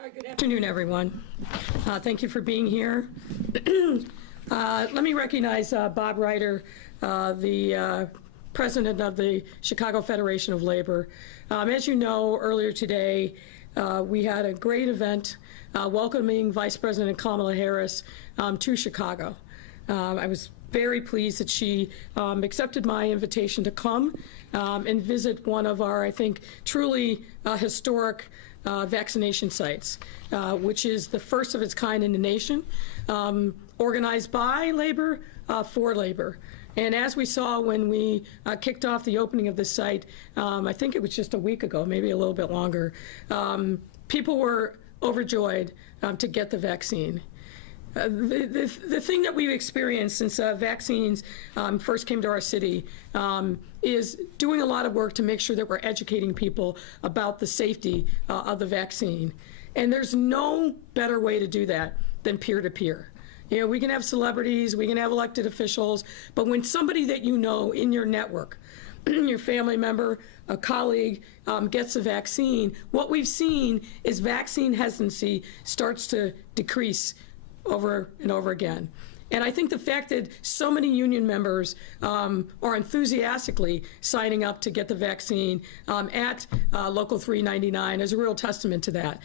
Hi, good afternoon, everyone. Thank you for being here. Let me recognize Bob Ryder, the president of the Chicago Federation of Labor. As you know, earlier today, we had a great event welcoming Vice President Kamala Harris to Chicago. I was very pleased that she accepted my invitation to come and visit one of our, I think, truly historic vaccination sites, which is the first of its kind in the nation, organized by labor, for labor. And as we saw when we kicked off the opening of this site, I think it was just a week ago, maybe a little bit longer, people were overjoyed to get the vaccine. The thing that we've experienced since vaccines first came to our city is doing a lot of work to make sure that we're educating people about the safety of the vaccine. And there's no better way to do that than peer-to-peer. You know, we can have celebrities, we can have elected officials, but when somebody that you know in your network, your family member, a colleague gets a vaccine, what we've seen is vaccine hesitancy starts to decrease over and over again. And I think the fact that so many union members are enthusiastically signing up to get the vaccine at Local 399 is a real testament to that.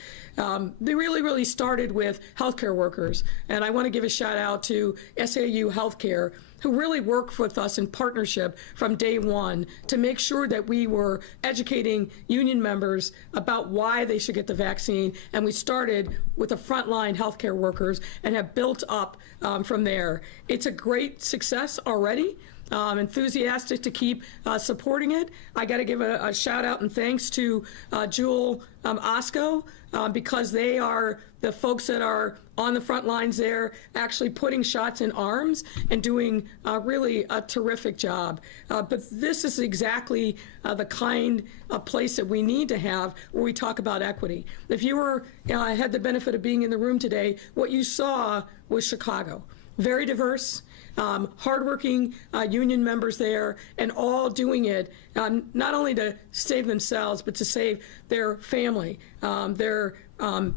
They really started with healthcare workers. And I want to give a shout out to SAU Healthcare, who really worked with us in partnership from day one to make sure that we were educating union members about why they should get the vaccine. And we started with the frontline healthcare workers and have built up from there. It's a great success already. Enthusiastic to keep supporting it. I got to give a shout out and thanks to Jewel Osco because they are the folks that are on the front lines there, actually putting shots in arms and doing really a terrific job. But this is exactly the kind of place that we need to have where we talk about equity. If you were, had the benefit of being in the room today, what you saw was Chicago. Very diverse, hardworking union members there, and all doing it not only to save themselves, but to save their family, their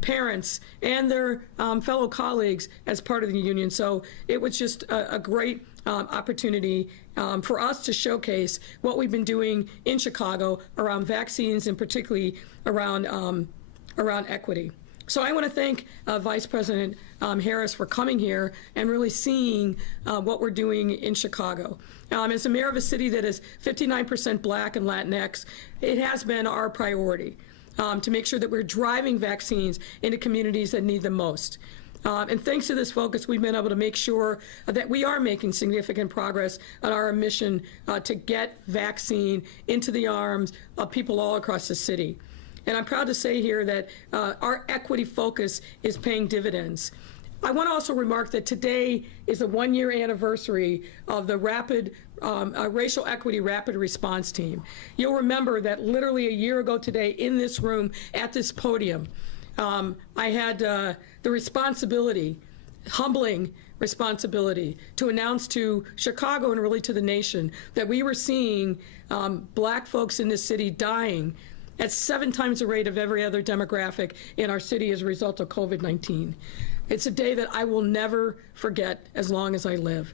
parents, and their fellow colleagues as part of the union. So it was just a great opportunity for us to showcase what we've been doing in Chicago around vaccines and particularly around equity. So I want to thank Vice President Harris for coming here and really seeing what we're doing in Chicago. As the mayor of a city that is 59% Black and Latinx, it has been our priority to make sure that we're driving vaccines into communities that need them most. And thanks to this focus, we've been able to make sure that we are making significant progress on our mission to get vaccine into the arms of people all across the city. And I'm proud to say here that our equity focus is paying dividends. I want to also remark that today is the one-year anniversary of the Racial Equity Rapid Response Team. You'll remember that literally a year ago today in this room at this podium, I had the responsibility, humbling responsibility, to announce to Chicago and really to the nation that we were seeing Black folks in this city dying at 7 times the rate of every other demographic in our city as a result of COVID-19. It's a day that I will never forget as long as I live.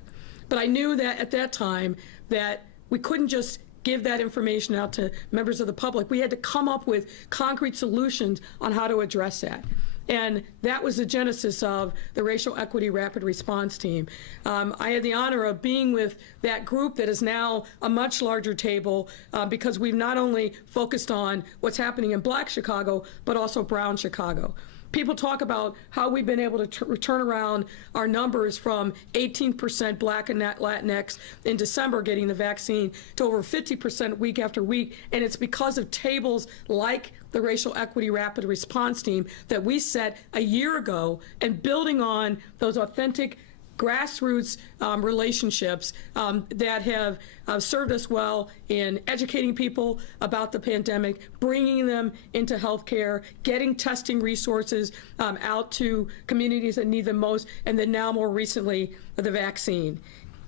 But I knew that at that time that we couldn't just give that information out to members of the public. We had to come up with concrete solutions on how to address that. And that was the genesis of the Racial Equity Rapid Response Team. I had the honor of being with that group that is now a much larger table because we've not only focused on what's happening in Black Chicago, but also brown Chicago. People talk about how we've been able to turn around our numbers from 18% Black and Latinx in December getting the vaccine to over 50% week after week. And it's because of tables like the Racial Equity Rapid Response Team that we set a year ago, and building on those authentic grassroots relationships that have served us well in educating people about the pandemic, bringing them into healthcare, getting testing resources out to communities that need them most, and then now more recently, the vaccine.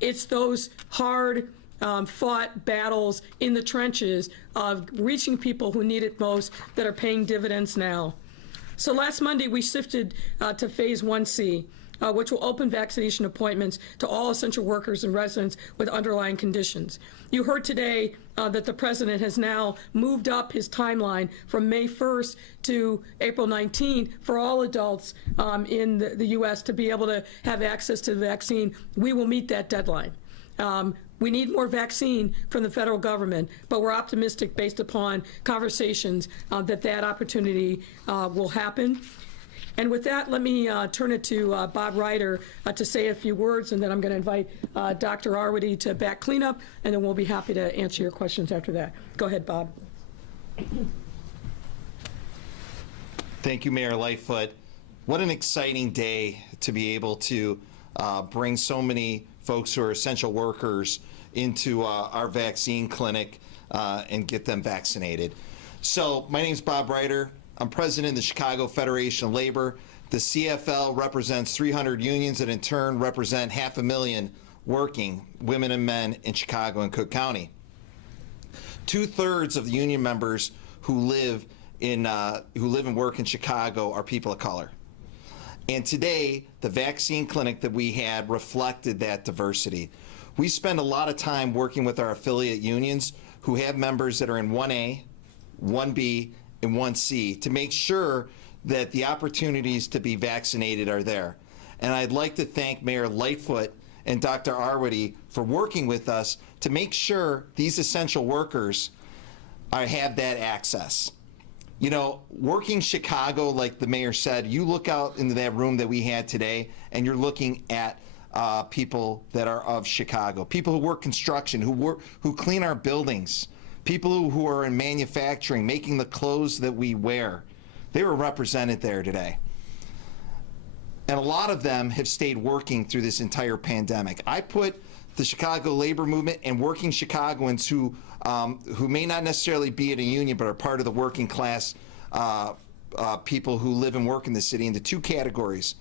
It's those hard fought battles in the trenches of reaching people who need it most that are paying dividends now. So last Monday, we shifted to Phase 1C, which will open vaccination appointments to all essential workers and residents with underlying conditions. You heard today that the president has now moved up his timeline from May 1st to April 19th for all adults in the U.S. to be able to have access to the vaccine. We will meet that deadline. We need more vaccine from the federal government, but we're optimistic based upon conversations that opportunity will happen. And with that, let me turn it to Bob Ryder to say a few words, and then I'm going to invite Dr. Arwady to back cleanup, and then we'll be happy to answer your questions after that. Go ahead, Bob. Thank you, Mayor Lightfoot. What an exciting day to be able to bring so many folks who are essential workers into our vaccine clinic and get them vaccinated. So my name is Bob Ryder. I'm president of the Chicago Federation of Labor. The CFL represents 300 unions that in turn represent 500,000 working women and men in Chicago and Cook County. 2/3 of the union members who live and work in Chicago are people of color. And today, the vaccine clinic that we had reflected that diversity. We spend a lot of time working with our affiliate unions who have members that are in 1A, 1B, and 1C to make sure that the opportunities to be vaccinated are there. And I'd like to thank Mayor Lightfoot and Dr. Arwady for working with us to make sure these essential workers have that access. You know, working Chicago, like the mayor said, you look out into that room that we had today, and you're looking at people that are of Chicago, people who work construction, who clean our buildings, people who are in manufacturing, making the clothes that we wear. They were represented there today. And a lot of them have stayed working through this entire pandemic. I put the Chicago labor movement and working Chicagoans who may not necessarily be in a union but are part of the working class people who live and work in the city into two categories.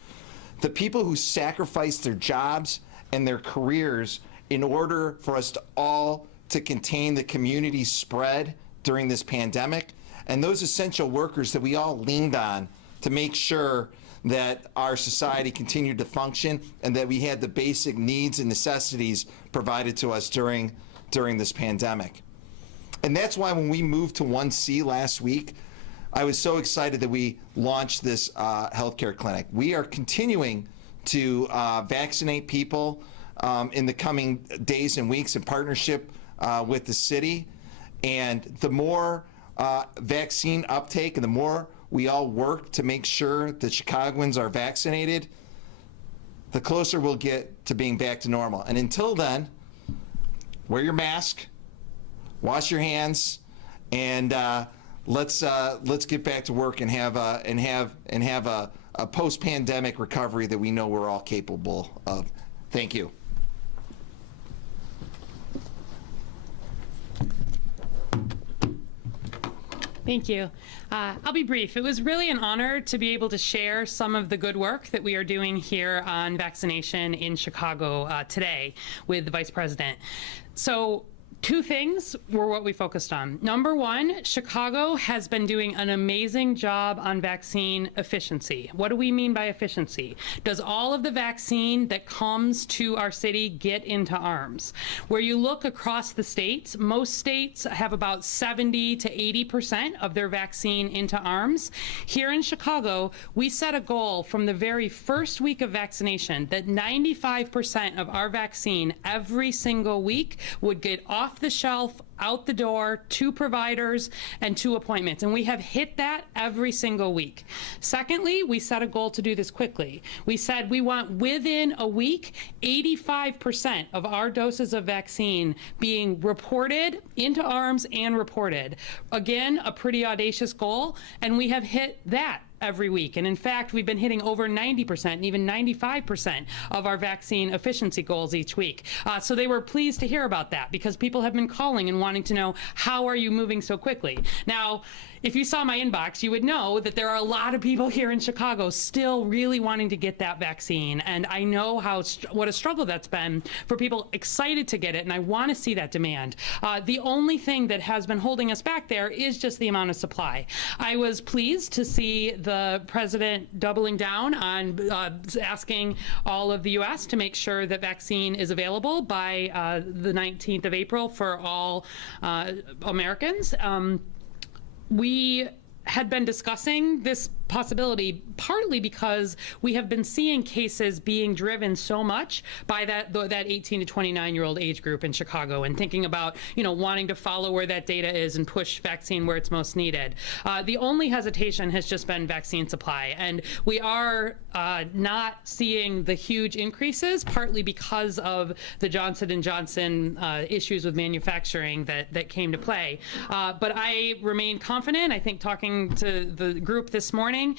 The people who sacrifice their jobs and their careers in order for us to all to contain the community spread during this pandemic, and those essential workers that we all leaned on to make sure that our society continued to function and that we had the basic needs and necessities provided to us during this pandemic. And that's why when we moved to 1C last week, I was so excited that we launched this healthcare clinic. We are continuing to vaccinate people in the coming days and weeks in partnership with the city. And the more vaccine uptake and the more we all work to make sure that Chicagoans are vaccinated, the closer we'll get to being back to normal. And until then, wear your mask, wash your hands, and let's get back to work and have a post-pandemic recovery that we know we're all capable of. Thank you. Thank you. I'll be brief. It was really an honor to be able to share some of the good work that we are doing here on vaccination in Chicago today with the Vice President. So, two things were what we focused on. Number one, Chicago has been doing an amazing job on vaccine efficiency. What do we mean by efficiency? Does all of the vaccine that comes to our city get into arms? Where you look across the states, most states have about 70 to 80% of their vaccine into arms. Here in Chicago, we set a goal from the very first week of vaccination that 95% of our vaccine every single week would get off the shelf, out the door, to providers and to appointments. And we have hit that every single week. Secondly, we set a goal to do this quickly. We said we want within a week, 85% of our doses of vaccine being reported into arms and reported. Again, a pretty audacious goal, and we have hit that every week. And in fact, we've been hitting over 90% and even 95% of our vaccine efficiency goals each week. So they were pleased to hear about that because people have been calling and wanting to know, how are you moving so quickly? Now, if you saw my inbox, you would know that there are a lot of people here in Chicago still really wanting to get that vaccine. And I know what a struggle that's been for people excited to get it, and I want to see that demand. The only thing that has been holding us back there is just the amount of supply. I was pleased to see the the president doubling down on asking all of the U.S. to make sure that vaccine is available by the 19th of April for all Americans. We had been discussing this possibility partly because we have been seeing cases being driven so much by that 18 to 29-year-old age group in Chicago, and thinking about, wanting to follow where that data is and push vaccine where it's most needed. The only hesitation has just been vaccine supply, and we are not seeing the huge increases, partly because of the Johnson & Johnson issues with manufacturing that came to play. But I remain confident. I think talking to the group this morning,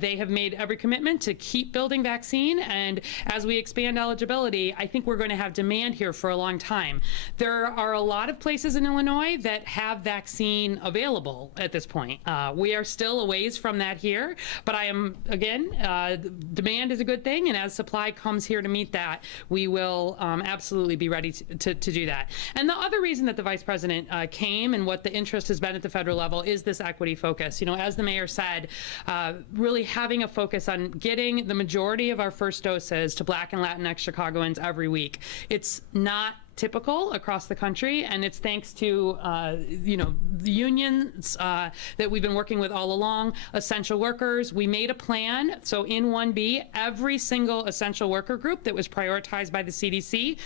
they have made every commitment to keep building vaccine, and as we expand eligibility, I think we're going to have demand here for a long time. There are a lot of places in Illinois that have vaccine available at this point. We are still a ways from that here, but I am, again, demand is a good thing, and as supply comes here to meet that, we will absolutely be ready to do that. And the other reason that the Vice President came, and what the interest has been at the federal level, is this equity focus. As the mayor said, really having a focus on getting the majority of our first doses to Black and Latinx Chicagoans every week. It's not typical across the country, and it's thanks to the unions that we've been working with all along, essential workers. We made a plan, so in 1B, every single essential worker group that was prioritized by the CDC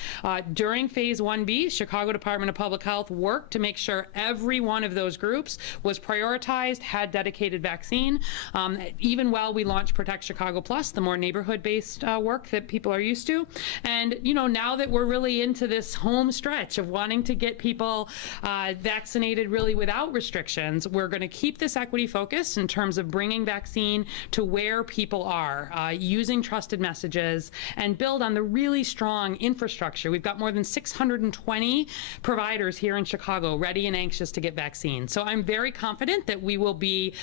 during phase 1B, Chicago Department of Public Health worked to make sure every one of those groups was prioritized, had dedicated vaccine. Even while we launched Protect Chicago Plus, the more neighborhood-based work that people are used to. And now that we're really into this home stretch of wanting to get people vaccinated really without restrictions, we're going to keep this equity focus in terms of bringing vaccine to where people are, using trusted messages, and build on the really strong infrastructure. We've got more than 620 providers here in Chicago ready and anxious to get vaccine. So I'm very confident that we will be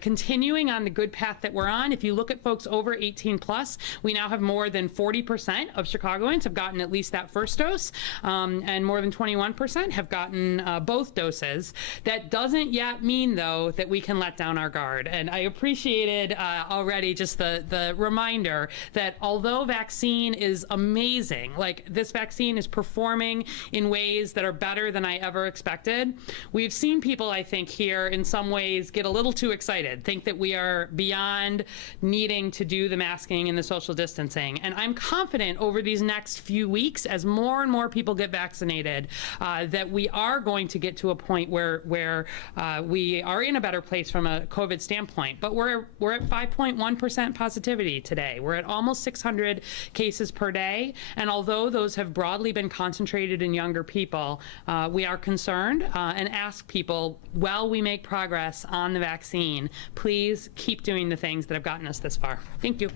continuing on the good path that we're on. If you look at folks over 18 plus, we now have more than 40% of Chicagoans have gotten at least that first dose. And more than 21% have gotten both doses. That doesn't yet mean, though, that we can let down our guard. And I appreciated already just the reminder that although vaccine is amazing, like this vaccine is performing in ways that are better than I ever expected, we've seen people, I think, here in some ways get a little too excited, think that we are beyond needing to do the masking and the social distancing. And I'm confident over these next few weeks, as more and more people get vaccinated, that we are going to get to a point where we are in a better place from a COVID standpoint. But we're at 5.1% positivity today. We're at almost 600 cases per day. And although those have broadly been concentrated in younger people, we are concerned and ask people, while we make progress on the vaccine, please keep doing the things that have gotten us this far. Thank you.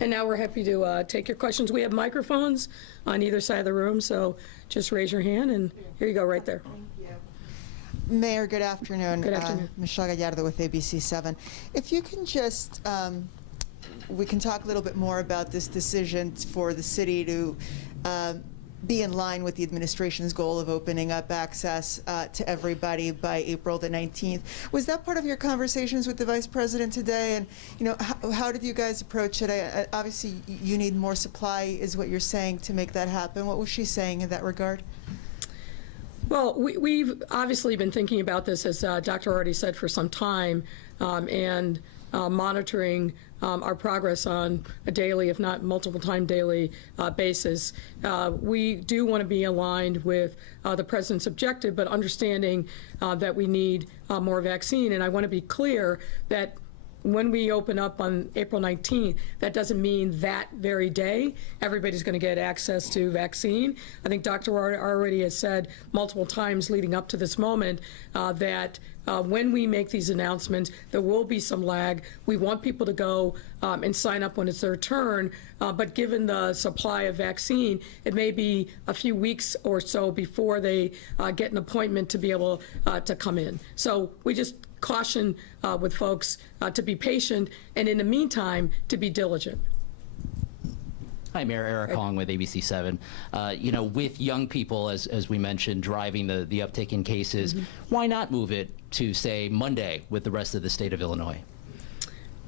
And now we're happy to take your questions. We have microphones on either side of the room, so just raise your hand, and here you go, right there. Thank you. Mayor, good afternoon. Good afternoon. Michelle Gallardo with ABC7. If you can just, we can talk a little bit more about this decision for the city to be in line with the administration's goal of opening up access to everybody by April the 19th. Was that part of your conversations with the Vice President today? And how did you guys approach it? Obviously, you need more supply, is what you're saying, to make that happen. What was she saying in that regard? Well, we've obviously been thinking about this, as Dr. already said, for some time, and monitoring our progress on a daily, if not multiple time daily basis. We do want to be aligned with the President's objective, but understanding that we need more vaccine. And I want to be clear that when we open up on April 19th, that doesn't mean that very day everybody's going to get access to vaccine. I think Dr. already has said multiple times leading up to this moment that when we make these announcements, there will be some lag. We want people to go and sign up when it's their turn, but given the supply of vaccine, it may be a few weeks or so before they get an appointment to be able to come in. So we just caution with folks to be patient, and in the meantime, to be diligent. Hi, Mayor. Eric Hong with ABC7. With young people, as we mentioned, driving the uptick in cases, why not move it to, say, Monday with the rest of the state of Illinois?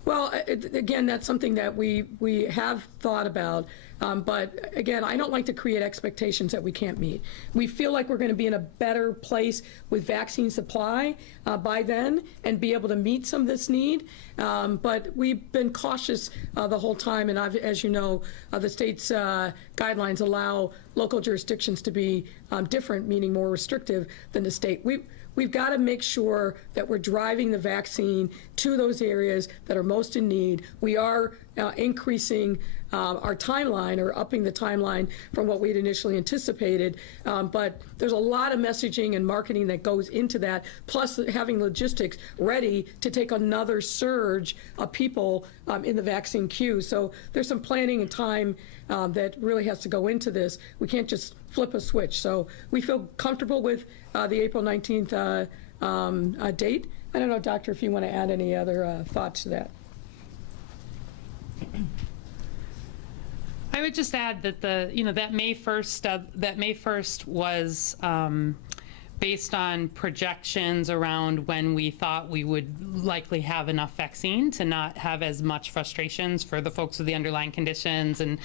Well, again, that's something that we have thought about, but again, I don't like to create expectations that we can't meet. We feel like we're going to be in a better place with vaccine supply by then and be able to meet some of this need, but we've been cautious the whole time, and as you know, the state's guidelines allow local jurisdictions to be different, meaning more restrictive than the state. We've got to make sure that we're driving the vaccine to those areas that are most in need. We are increasing our timeline, or upping the timeline from what we had initially anticipated, but there's a lot of messaging and marketing that goes into that, plus having logistics ready to take another surge of people in the vaccine queue. So there's some planning and time that really has to go into this. We can't just flip a switch. So we feel comfortable with the April 19th date. I don't know, Doctor, if you want to add any other thoughts to that. I would just add that that May 1st was based on projections around when we thought we would likely have enough vaccine to not have as much frustrations for the folks with the underlying conditions and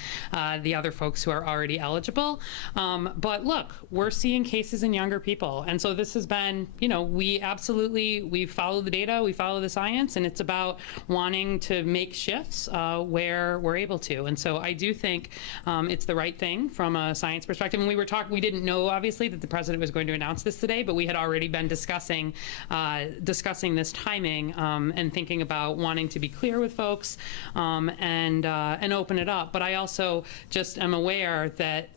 the other folks who are already eligible. But look, we're seeing cases in younger people. And so this has been, we follow the data, we follow the science, and it's about wanting to make shifts where we're able to. And so I do think it's the right thing from a science perspective. And we didn't know, obviously, that the president was going to announce this today, but we had already been discussing this timing and thinking about wanting to be clear with folks and open it up. But I also just am aware that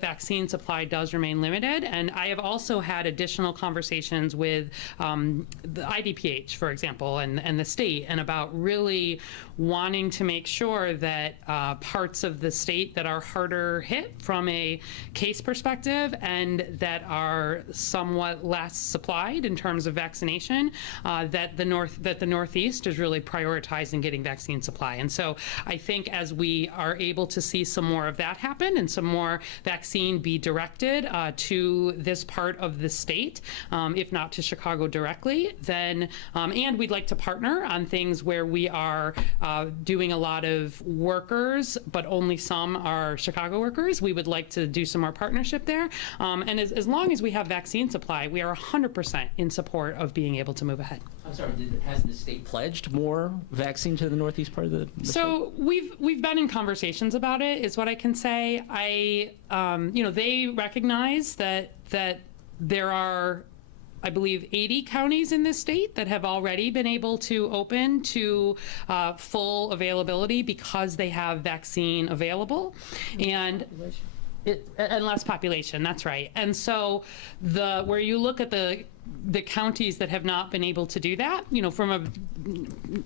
vaccine supply does remain limited, and I have also had additional conversations with the IDPH, for example, and the state, and about really wanting to make sure that parts of the state that are harder hit from a case perspective and that are somewhat less supplied in terms of vaccination, that the Northeast is really prioritizing getting vaccine supply. And so I think as we are able to see some more of that happen and some more vaccine be directed to this part of the state, if not to Chicago directly, then, and we'd like to partner on things where we are doing a lot of workers, but only some are Chicago workers. We would like to do some more partnership there. And as long as we have vaccine supply, we are 100% in support of being able to move ahead. I'm sorry, has the state pledged more vaccine to the Northeast part of the So state? we've been in conversations about it, is what I can say. They recognize that there are, I believe, 80 counties in this state that have already been able to open to full availability because they have vaccine available. And less population, that's right. And so where you look at the counties that have not been able to do that, from a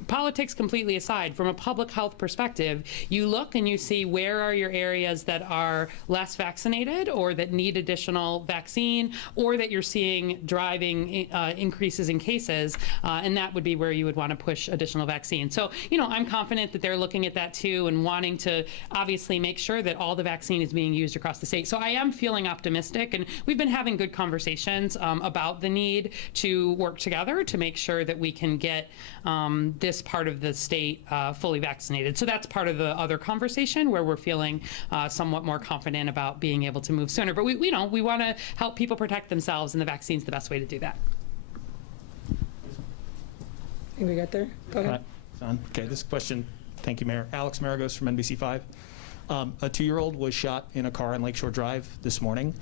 politics completely aside, from a public health perspective, you look and you see where are your areas that are less vaccinated or that need additional vaccine, or that you're seeing driving increases in cases, and that would be where you would want to push additional vaccine. So, I'm confident that they're looking at that too and wanting to obviously make sure that all the vaccine is being used across the state. So I am feeling optimistic, and we've been having good conversations about the need to work together to make sure that we can get this part of the state fully vaccinated. So that's part of the other conversation where we're feeling somewhat more confident about being able to move sooner. But we want to help people protect themselves, and the vaccine's the best way to do that. I think we got there. Go ahead. Okay, this question, thank you, Mayor. Alex Maragos from NBC5. A 2-year-old was shot in a car on Lakeshore Drive this morning.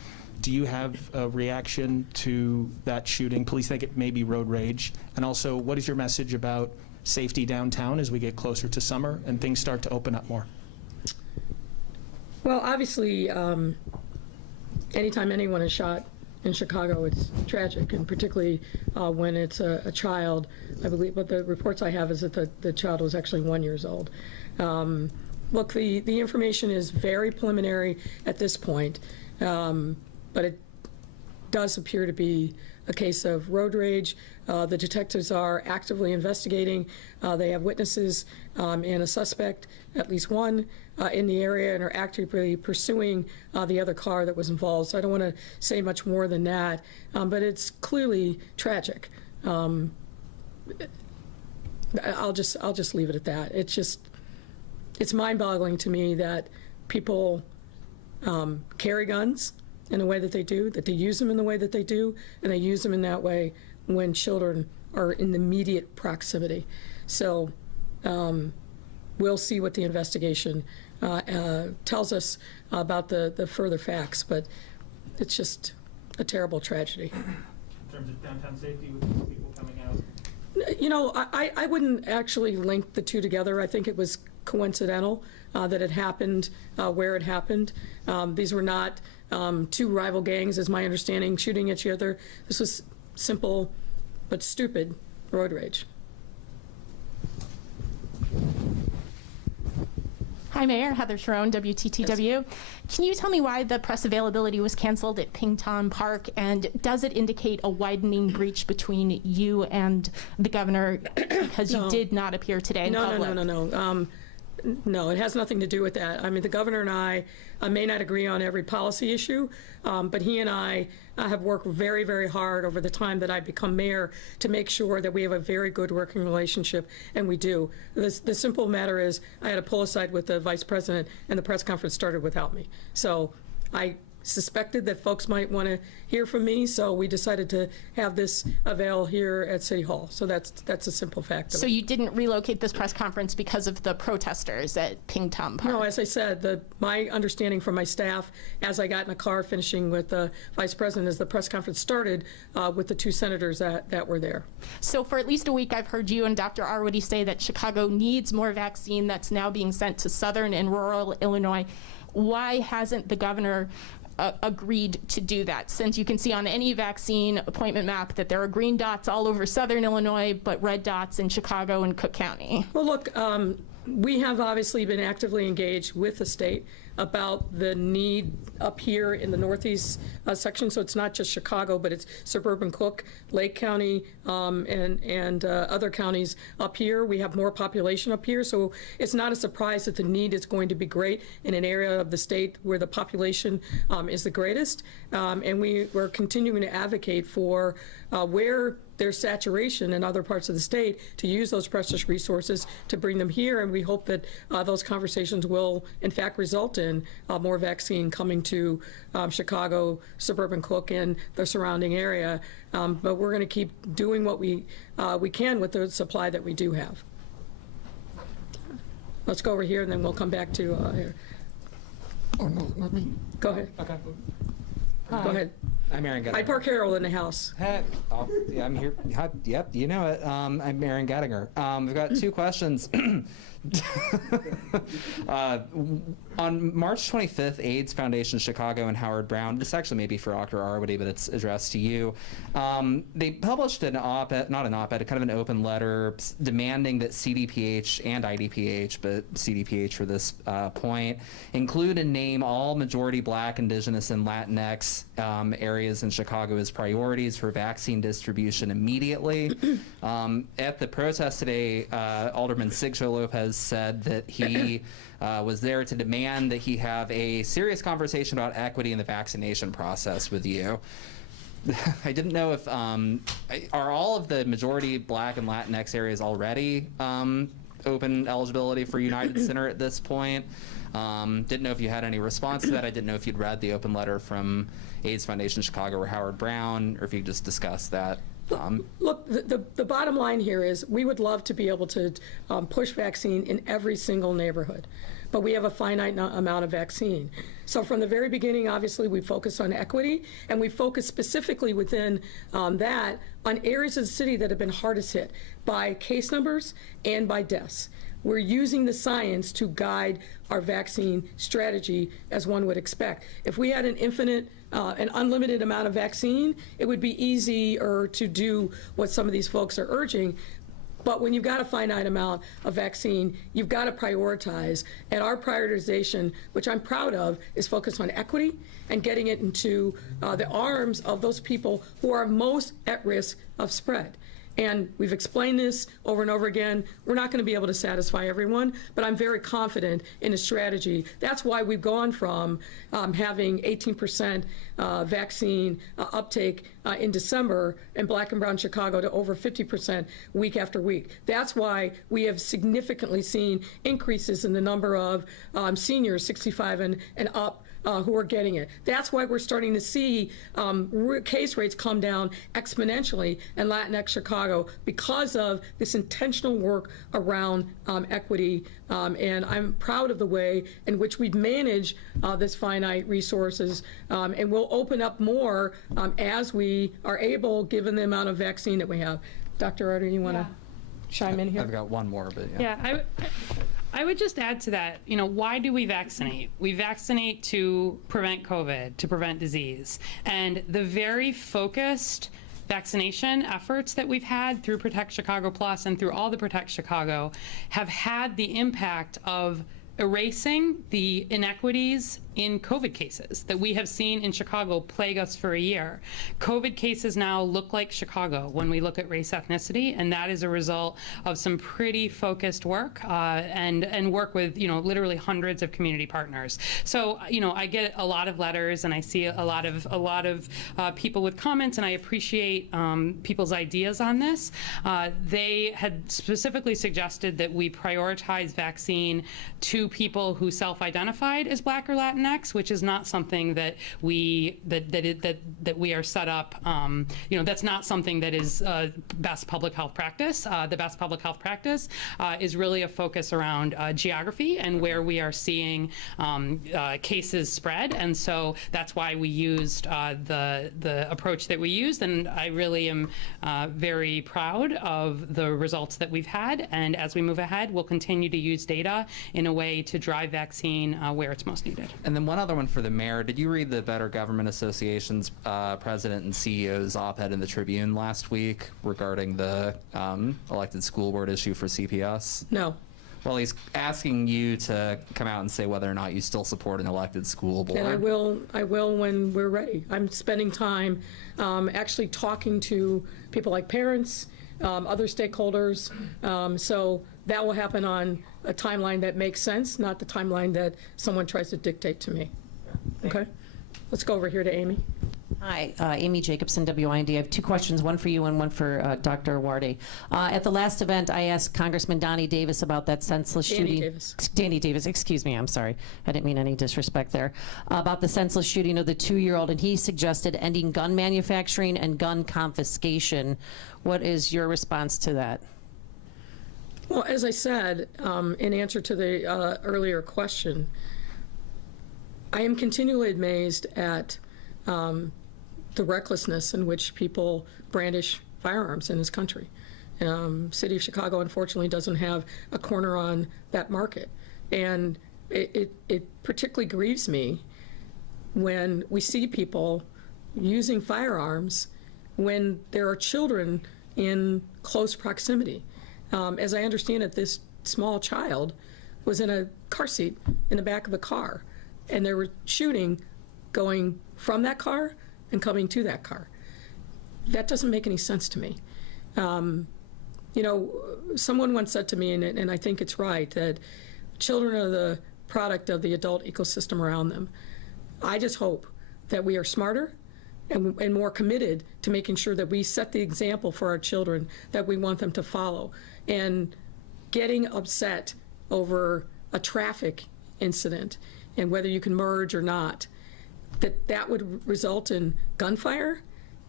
Do you have a reaction to that shooting? Police think it may be road rage. And also, what is your message about safety downtown as we get closer to summer and things start to open up more? Well, obviously, anytime anyone is shot in Chicago, it's tragic, and particularly when it's a child. I believe, but the reports I have is that the child was actually 1 year old. Look, the information is very preliminary at this point, but does appear to be a case of road rage. The detectives are actively investigating. They have witnesses and a suspect, at least one, in the area, and are actively pursuing the other car that was involved. So I don't want to say much more than that, but it's clearly tragic. I'll just leave it at that. It's mind-boggling to me that people carry guns in the way that they do, that they use them in the way that they do, and they use them in that way when children are in immediate proximity. So we'll see what the investigation tells us about the further facts, but it's just a terrible tragedy. In terms of downtown safety with people coming out? You know, I wouldn't actually link the two together. I think it was coincidental that it happened where it happened. These were not two rival gangs, as my understanding, shooting at each other. This was simple but stupid road rage. Hi, Mayor. Heather Sharon, WTTW. Yes. Can you tell me why the press availability was canceled at Pington Park, and does it indicate a widening breach between you and the governor because you did not appear today in public? No, it has nothing to do with that. I mean, the governor and I may not agree on every policy issue, but he and I have worked very, very hard over the time that I've become mayor to make sure that we have a very good working relationship, and we do. The simple matter is I had to pull aside with the vice president, and the press conference started without me. So I suspected that folks might want to hear from me, so we decided to have this avail here at City Hall. So that's a simple fact. So you didn't relocate this press conference because of the protesters at Pington Park? No, as I said, my understanding from my staff, as I got in a car finishing with the vice president, is the press conference started with the two senators that were there. So for at least a week, I've heard you and Dr. Arwady say that Chicago needs more vaccine that's now being sent to southern and rural Illinois. Why hasn't the governor agreed to do that, since you can see on any vaccine appointment map that there are green dots all over southern Illinois but red dots in Chicago and Cook County? Well, look, we have obviously been actively engaged with the state about the need up here in the northeast section. So it's not just Chicago, but it's suburban Cook, Lake County, and other counties up here. We have more population up here, so it's not a surprise that the need is going to be great in an area of the state where the population is the greatest. And we're continuing to advocate for where there's saturation in other parts of the state to use those precious resources to bring them here, and we hope that those conversations will in fact result in more vaccine coming to Chicago, suburban Cook, and the surrounding area. But we're going to keep doing what we can with the supply that we do have. Let's go over here, and then we'll come back to here. Oh, no, not me. Go ahead. Okay. Go ahead. I'm Aaron Gettinger. I Park Harold in the house. Hey, yeah, I'm here. Yep, you know it. I'm Aaron Gettinger. We've got two questions. On March 25th, AIDS Foundation Chicago and Howard Brown, this actually may be for Dr. Arwady, but it's addressed to you. They published an op-ed, not an op-ed, kind of an open letter demanding that CDPH and IDPH, but CDPH for this point, include and name all majority Black, Indigenous, and Latinx areas in Chicago as priorities for vaccine distribution immediately. At the protest today, Alderman Sigcho Lopez said that he was there to demand that he have a serious conversation about equity in the vaccination process with you. I didn't know if, are all of the majority Black and Latinx areas already open eligibility for United Center at this point? Didn't know if you had any response to that. I didn't know if you'd read the open letter from AIDS Foundation Chicago or Howard Brown, or if you could just discuss that. Look, the bottom line here is we would love to be able to push vaccine in every single neighborhood, but we have a finite amount of vaccine. So from the very beginning, obviously, we focused on equity, and we focused specifically within that on areas of the city that have been hardest hit by case numbers and by deaths. We're using the science to guide our vaccine strategy as one would expect. If we had an infinite, an unlimited amount of vaccine, it would be easier to do what some of these folks are urging. But when you've got a finite amount of vaccine, you've got to prioritize. And our prioritization, which I'm proud of, is focused on equity and getting it into the arms of those people who are most at risk of spread. And we've explained this over and over again. We're not going to be able to satisfy everyone, but I'm very confident in a strategy. That's why we've gone from having 18% vaccine uptake in December in Black and Brown Chicago to over 50% week after week. That's why we have significantly seen increases in the number of seniors 65 and up who are getting it. That's why we're starting to see case rates come down exponentially in Latinx Chicago because of this intentional work around equity. And I'm proud of the way in which we've managed this finite resources, and we'll open up more as we are able, given the amount of vaccine that we have. Dr. Arter, you want to chime in here? I've got one more, but yeah. Yeah, I would just add to that, why do we vaccinate? We vaccinate to prevent COVID, to prevent disease. And the very focused vaccination efforts that we've had through Protect Chicago Plus and through all the Protect Chicago have had the impact of erasing the inequities in COVID cases that we have seen in Chicago plague us for a year. COVID cases now look like Chicago when we look at race ethnicity, and that is a result of some pretty focused work and work with literally hundreds of community partners. So I get a lot of letters and I see a lot of people with comments, and I appreciate people's ideas on this. They had specifically suggested that we prioritize vaccine to people who self-identified as Black or Latinx, which is not something that we are set up. That's not something that is best public health practice. The best public health practice is really a focus around geography and where we are seeing cases spread, and so that's why we used the approach that we used. And I really am very proud of the results that we've had. And as we move ahead, we'll continue to use data in a way to drive vaccine where it's most needed. And then one other one for the mayor. Did you read the Better Government Association's president and CEO's op-ed in the Tribune last week regarding the elected school board issue for CPS? No. Well, he's asking you to come out and say whether or not you still support an elected school board. And I will when we're ready. I'm spending time actually talking to people like parents, other stakeholders. So that will happen on a timeline that makes sense, not the timeline that someone tries to dictate to me. Okay? Let's go over here to Amy. Hi, Amy Jacobson, WIND. I have two questions, one for you and one for Dr. Wardy. At the last event, I asked Congressman Donnie Davis about that senseless shooting. Danny Davis, excuse me, I'm sorry. I didn't mean any disrespect there. About the senseless shooting of the 2-year-old, and he suggested ending gun manufacturing and gun confiscation. What is your response to that? Well, as I said in answer to the earlier question, I am continually amazed at the recklessness in which people brandish firearms in this country. City of Chicago, unfortunately, doesn't have a corner on that market. And it particularly grieves me when we see people using firearms when there are children in close proximity. As I understand it, this small child was in a car seat in the back of the car, and there were shooting going from that car and coming to that car. That doesn't make any sense to me. Someone once said to me, and I think it's right, that children are the product of the adult ecosystem around them. I just hope that we are smarter and more committed to making sure that we set the example for our children that we want them to follow. And getting upset over a traffic incident and whether you can merge or not, that would result in gunfire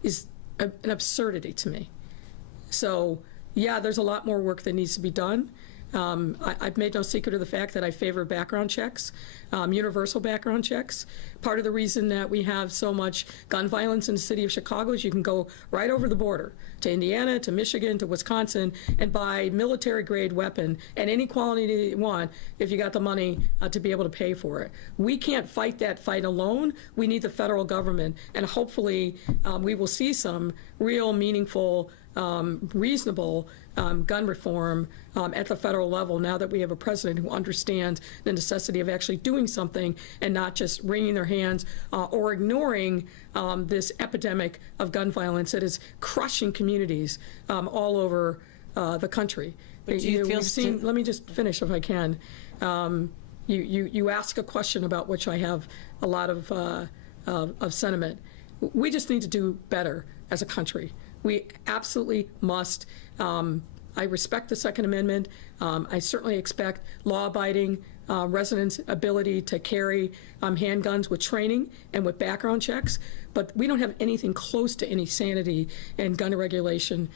is an absurdity to me. So, yeah, there's a lot more work that needs to be done. I've made no secret of the fact that I favor background checks, universal background checks. Part of the reason that we have so much gun violence in the city of Chicago is you can go right over the border to Indiana, to Michigan, to Wisconsin, and buy military-grade weapon at any quality that you want if you got the money to be able to pay for it. We can't fight that fight alone. We need the federal government, and hopefully we will see some real meaningful reasonable gun reform at the federal level now that we have a president who understands the necessity of actually doing something and not just wringing their hands or ignoring this epidemic of gun violence that is crushing communities all over the country. But do you feel let me just finish if I can. You ask a question about which I have a lot of sentiment. We just need to do better as a country. We absolutely must. I respect the Second Amendment. I certainly expect law-abiding residents' ability to carry handguns with training and with background checks, but we don't have anything close to any sanity in gun regulation.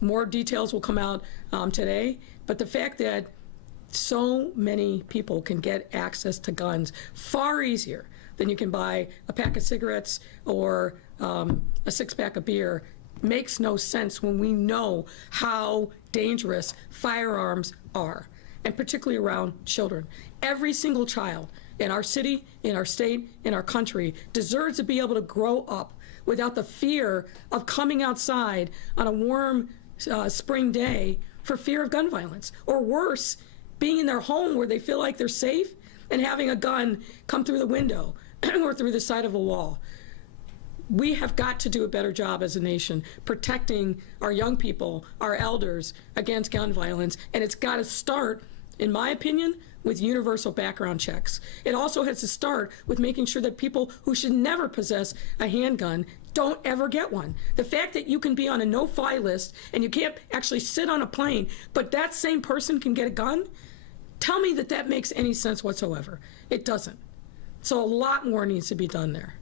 More details will come out today, but the fact that so many people can get access to guns far easier than you can buy a pack of cigarettes or a six-pack of beer makes no sense when we know how dangerous firearms are, and particularly around children. Every single child in our city, in our state, in our country deserves to be able to grow up without the fear of coming outside on a warm spring day for fear of gun violence, or worse, being in their home where they feel like they're safe and having a gun come through the window or through the side of a wall. We have got to do a better job as a nation protecting our young people, our elders against gun violence, and it's got to start, in my opinion, with universal background checks. It also has to start with making sure that people who should never possess a handgun don't ever get one. The fact that you can be on a no-fly list and you can't actually sit on a plane, but that same person can get a gun, tell me that that makes any sense whatsoever. It doesn't. So a lot more needs to be done there.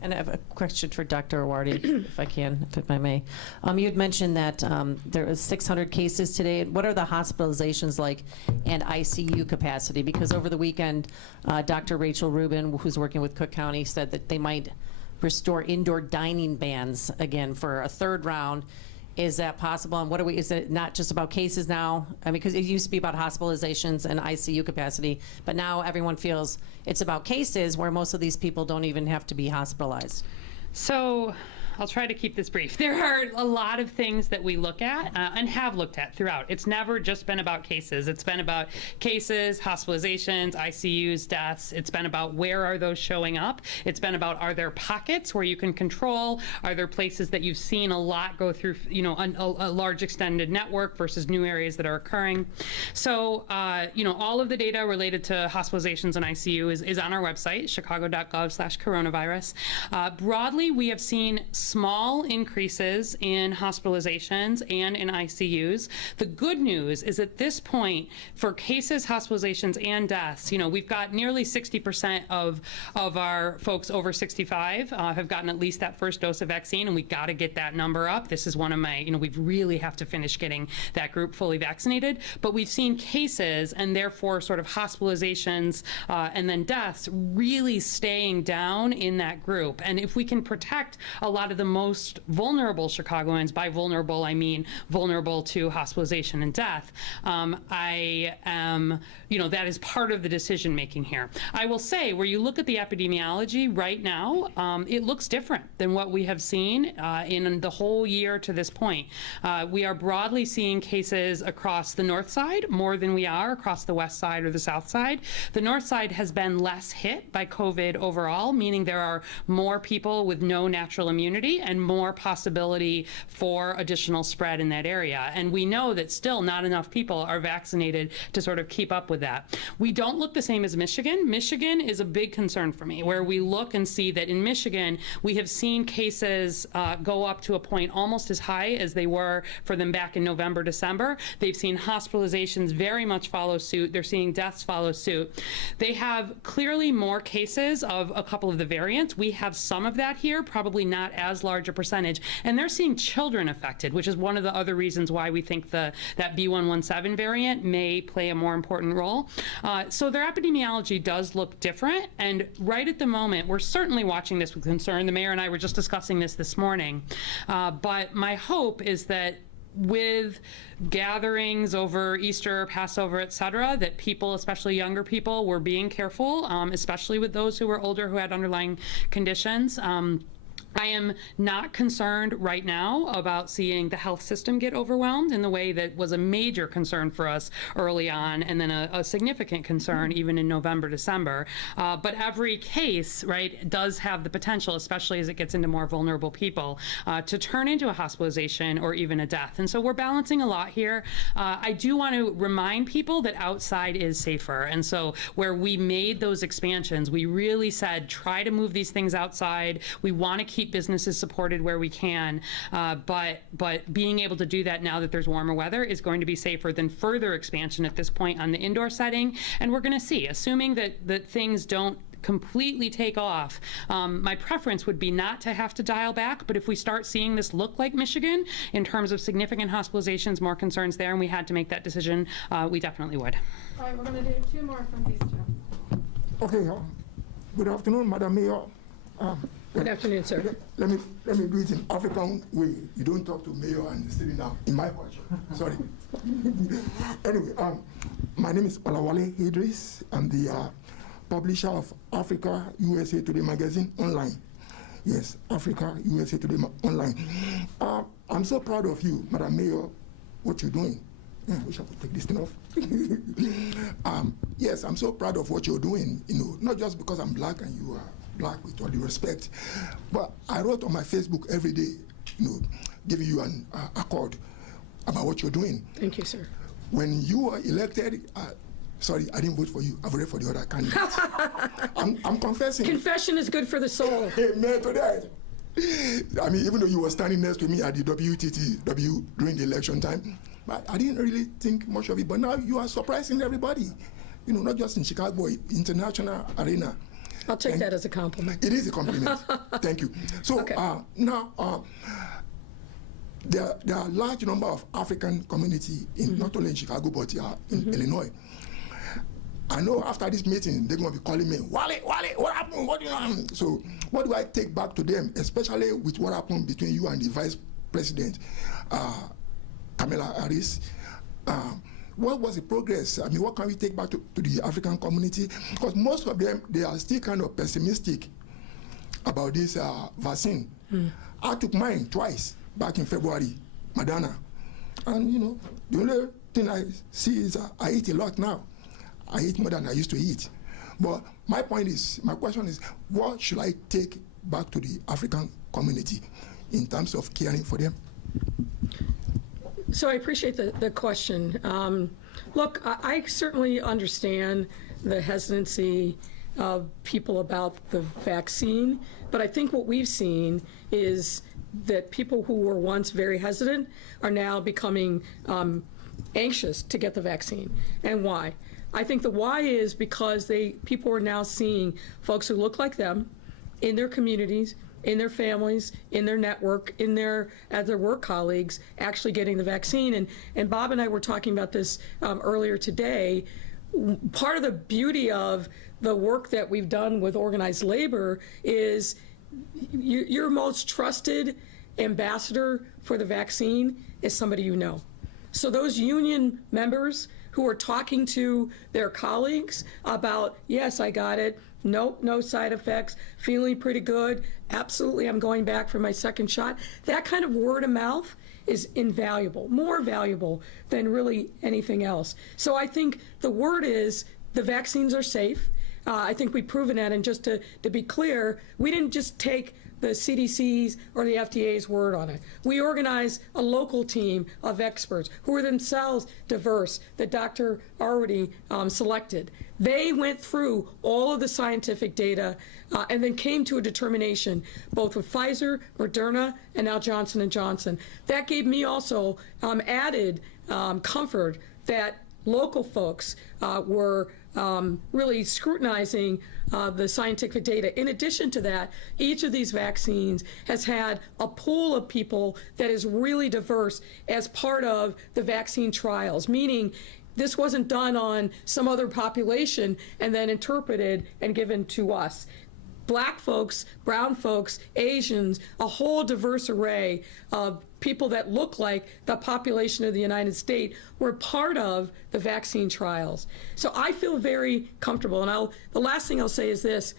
And I have a question for Dr. Awardi, if I can, if I may. You had mentioned that there was 600 cases today. What are the hospitalizations like and ICU capacity? Because over the weekend, Dr. Rachel Rubin, who's working with Cook County, said that they might restore indoor dining bans again for a third round. Is that possible? And what are we, is it not just about cases now? I mean, because it used to be about hospitalizations and ICU capacity, but now everyone feels it's about cases where most of these people don't even have to be hospitalized. So I'll try to keep this brief. There are a lot of things that we look at and have looked at throughout. It's never just been about cases. It's been about cases, hospitalizations, ICUs, deaths. It's been about where are those showing up. It's been about, are there pockets where you can control? Are there places that you've seen a lot go through, you know, a large extended network versus new areas that are occurring? So, you know, all of the data related to hospitalizations and ICU is on our website, chicago.gov/coronavirus. Broadly, we have seen small increases in hospitalizations and in ICUs. The good news is at this point, for cases, hospitalizations, and deaths, you know, we've got nearly 60% of our folks over 65 have gotten at least that first dose of vaccine, and we've got to get that number up. This is one of my, you know, we really have to finish getting that group fully vaccinated. But we've seen cases and therefore sort of hospitalizations and then deaths really staying down in that group. And if we can protect a lot of the most vulnerable Chicagoans, by vulnerable I mean vulnerable to hospitalization and death, I am, you know, that is part of the decision making here. I will say, where you look at the epidemiology right now, it looks different than what we have seen in the whole year to this point. We are broadly seeing cases across the north side more than we are across the west side or the south side. The north side has been less hit by COVID overall, meaning there are more people with no natural immunity and more possibility for additional spread in that area. And we know that still not enough people are vaccinated to sort of keep up with that. We don't look the same as Michigan. Michigan is a big concern for me, where we look and see that in Michigan, we have seen cases go up to a point almost as high as they were for them back in November, December. They've seen hospitalizations very much follow suit. They're seeing deaths follow suit. They have clearly more cases of a couple of the variants. We have some of that here, probably not as large a percentage. And they're seeing children affected, which is one of the other reasons why we think that B117 variant may play a more important role. So their epidemiology does look different. And right at the moment, we're certainly watching this with concern. The mayor and I were just discussing this morning. But my hope is that with gatherings over Easter, Passover, et cetera, that people, especially younger people, were being careful, especially with those who were older who had underlying conditions. I am not concerned right now about seeing the health system get overwhelmed in the way that was a major concern for us early on, and then a significant concern even in November, December. But every case, right, does have the potential, especially as it gets into more vulnerable people, to turn into a hospitalization or even a death. And so we're balancing a lot here. I do want to remind people that outside is safer. And so where we made those expansions, we really said, try to move these things outside. We want to keep businesses supported where we can, but being able to do that now that there's warmer weather is going to be safer than further expansion at this point on the indoor setting. And we're going to see, assuming that things don't completely take off, my preference would be not to have to dial back, but if we start seeing this look like Michigan in terms of significant hospitalizations, more concerns there, and we had to make that decision, we definitely would. All right, we're going to do two more from these two. Okay, good afternoon, Madam Mayor. Good afternoon, sir. Let me do it in African way. You don't talk to mayor and sitting down in my culture. Sorry. Anyway, my name is Olawale Idris. I'm the publisher of Africa USA Today magazine online. Yes, Africa USA Today online. I'm so proud of you, Madam Mayor, what you're doing. I wish I could take this thing off. Yes, I'm so proud of what you're doing. You know, not just because I'm black and you are black, with all due respect, but I wrote on my Facebook every day, you know, giving you an accord about what you're doing. Thank you, sir. When you were elected, sorry, I didn't vote for you. I voted for the other candidates. I'm confessing. Confession is good for the soul. Amen to that. I mean, even though you were standing next to me at the WTTW during the election time, but I didn't really think much of it. But now you are surprising everybody, you know, not just in Chicago, international arena. I'll take that as a compliment. It is a compliment. Thank you. So Okay. Now, there are a large number of African community, not only in Chicago, but in Illinois. I know after this meeting, they're going to be calling me, Wale, what happened? What do you know? So what do I take back to them, especially with what happened between you and the Vice President, Kamala Harris? What was the progress? I mean, what can we take back to the African community? Because most of them, they are still kind of pessimistic about this vaccine. I took mine twice back in February, Moderna. And, you know, the only thing I see is I eat a lot now. I eat more than I used to eat. But my question is, what should I take back to the African community in terms of caring for them? So I appreciate the question. Look, I certainly understand the hesitancy of people about the vaccine, but I think what we've seen is that people who were once very hesitant are now becoming anxious to get the vaccine. And why? I think the why is because people are now seeing folks who look like them in their communities, in their families, in their network, as their work colleagues, actually getting the vaccine. And Bob and I were talking about this earlier today. Part of the beauty of the work that we've done with organized labor is your most trusted ambassador for the vaccine is somebody you know. So those union members who are talking to their colleagues about, yes, I got it, nope, no side effects, feeling pretty good, absolutely, I'm going back for my second shot. That kind of word of mouth is invaluable, more valuable than really anything else. So I think the word is the vaccines are safe. I think we've proven that, and just to be clear, we didn't just take the CDC's or the FDA's word on it. We organized a local team of experts who are themselves diverse that Dr. already selected. They went through all of the scientific data and then came to a determination, both with Pfizer, Moderna, and now Johnson & Johnson. That gave me also added comfort that local folks were really scrutinizing the scientific data. In addition to that, each of these vaccines has had a pool of people that is really diverse as part of the vaccine trials, meaning this wasn't done on some other population and then interpreted and given to us. Black folks, brown folks, Asians, a whole diverse array of people that look like the population of the United States were part of the vaccine trials. So I feel very comfortable. And the last thing I'll say is this,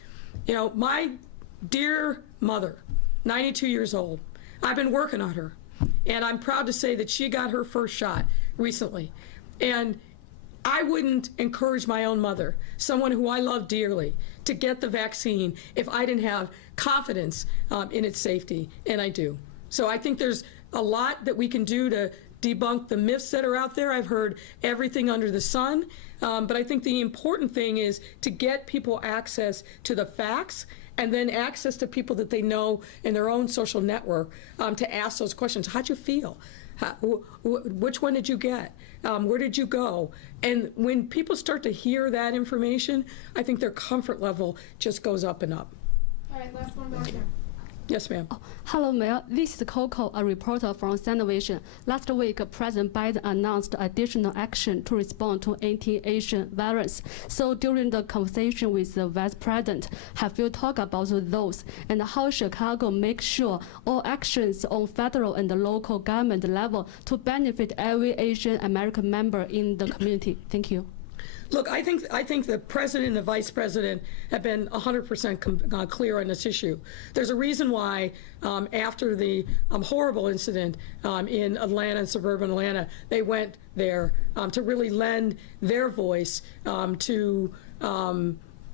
you know, my dear mother 92 years old. I've been working on her, and I'm proud to say that she got her first shot recently. And I wouldn't encourage my own mother, someone who I love dearly, to get the vaccine if I didn't have confidence in its safety, and I do. So I think there's a lot that we can do to debunk the myths that are out there. I've heard everything under the sun, but I think the important thing is to get people access to the facts, and then access to people that they know in their own social network to ask those questions. How'd you feel? Which one did you get? Where did you go? And when people start to hear that information, I think their comfort level just goes up and up. All right, last one more here. Yes, ma'am. Hello, Mayor. This is Coco, a reporter from Vision. Last week, President Biden announced additional action to respond to anti-Asian violence. So during the conversation with the Vice President, have you talked about those and how Chicago makes sure all actions on federal and local government level to benefit every Asian American member in the community? Thank you. Look, I think the president and the vice president have been 100% clear on this issue. There's a reason why after the horrible incident in Atlanta and suburban Atlanta, they went there to really lend their voice to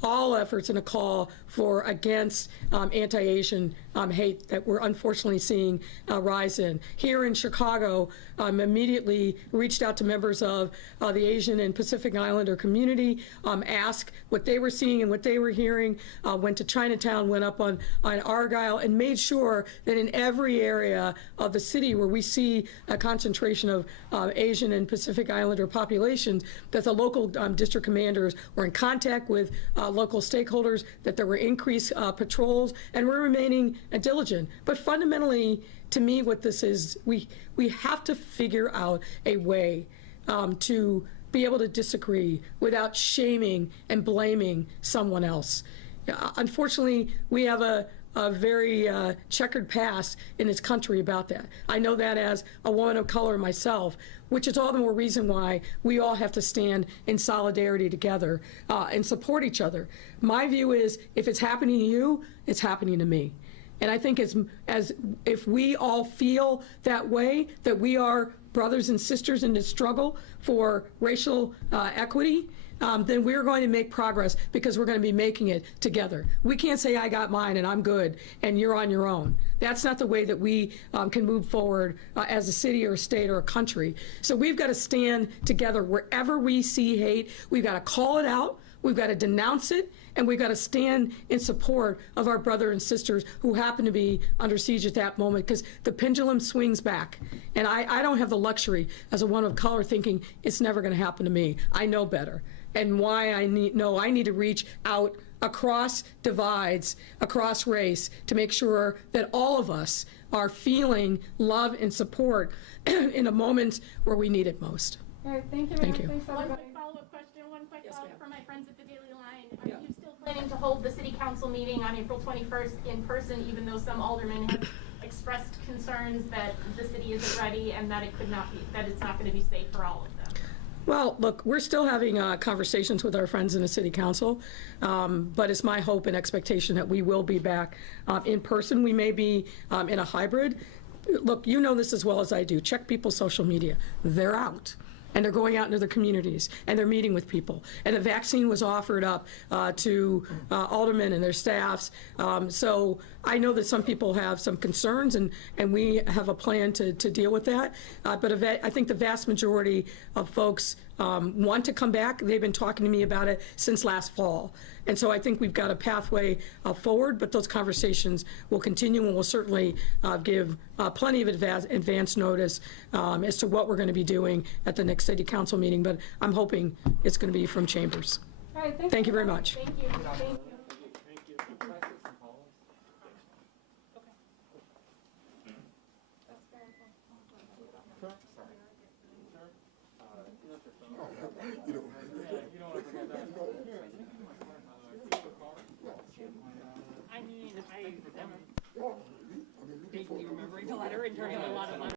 all efforts and a call for against anti-Asian hate that we're unfortunately seeing rise in. Here in Chicago, immediately reached out to members of the Asian and Pacific Islander community, asked what they were seeing and what they were hearing, went to Chinatown, went up on Argyle, and made sure that in every area of the city where we see a concentration of Asian and Pacific Islander populations, that the local district commanders were in contact with local stakeholders, that there were increased patrols, and we're remaining diligent. But fundamentally, to me, what this is, we have to figure out a way to be able to disagree without shaming and blaming someone else. Unfortunately, we have a very checkered past in this country about that. I know that as a woman of color myself, which is all the more reason why we all have to stand in solidarity together and support each other. My view is, if it's happening to you, it's happening to me. And I think as if we all feel that way, that we are brothers and sisters in this struggle for racial equity, then we're going to make progress, because we're going to be making it together. We can't say I got mine and I'm good and you're on your own. That's not the way that we can move forward as a city or a state or a country. So we've got to stand together wherever we see hate. We've got to call it out. We've got to denounce it, and we've got to stand in support of our brothers and sisters who happen to be under siege at that moment, because the pendulum swings back. And I don't have the luxury as a woman of color thinking it's never going to happen to me. I know better. And why I need to reach out across divides, across race, to make sure that all of us are feeling love and support in the moments where we need it most. All right, thank you. Thank you. Thanks, One everybody. quick follow-up question, one quick Yes, follow-up ma'am. for my friends at the Daily Line. Are you still planning to hold the city council meeting on April 21st in person, even though some aldermen have expressed concerns that the city isn't ready and that that it's not going to be safe for all of them? Well, look, we're still having conversations with our friends in the city council, but it's my hope and expectation that we will be back in person. We may be in a hybrid. Look, you know this as well as I do. Check people's social media. They're out. And they're going out into the communities, and they're meeting with people. And the vaccine was offered up to aldermen and their staffs. So I know that some people have some concerns, and we have a plan to deal with that. But I think the vast majority of folks want to come back. They've been talking to me about it since last fall. And so I think we've got a pathway forward, but those conversations will continue, and we'll certainly give plenty of advance notice as to what we're going to be doing at the next city council meeting. But I'm hoping it's going to be from chambers. All right, Thank you very much. Thank you. Thank you. I mean, vaguely remembering the letter and turning a lot of letters.